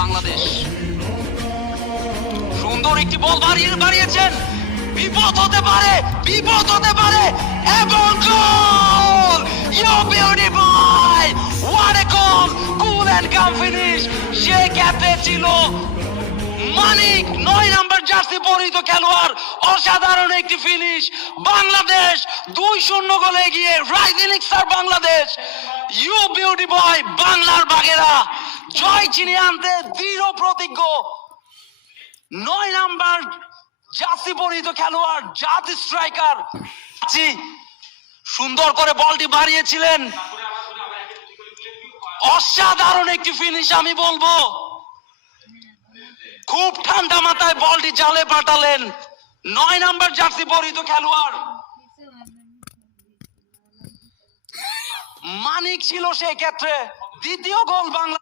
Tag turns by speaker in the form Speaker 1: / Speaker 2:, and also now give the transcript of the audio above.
Speaker 1: বাংলাদেশ। সুন্দর একটি বল বাড়িয়ে বাড়িয়েছেন। বিপদ হতে পারে, বিপদ হতে পারে, এবং গোল! এ গোল কুল এন্ড কাম ফিনিশ সে ক্যাপে ছিল মানিক, নয় নাম্বার জার্সি পরিহিত খেলোয়াড়, অসাধারণ একটি ফিনিশ বাংলাদেশ দুই শূন্য গোলে এগিয়ে rising Bangladesh. You beauty boy বাংলার বাগেরা। জয় চিনিয়ে আনতে দৃঢ় প্রতিজ্ঞ। নয় নাম্বার জার্সি পরিহিত খেলোয়াড়, জাত স্ট্রাইকার সুন্দর করে বলটি বাড়িয়েছিলেন। অসাধারণ একটি ফিনিশ আমি বলব। খুব ঠান্ডা মাথায় বলটি জালে পাঠালেন। নয় নাম্বার জার্সি পরিহিত খেলোয়াড়। মানিক ছিল সেই ক্ষেত্রে দ্বিতীয় গোল বাংলা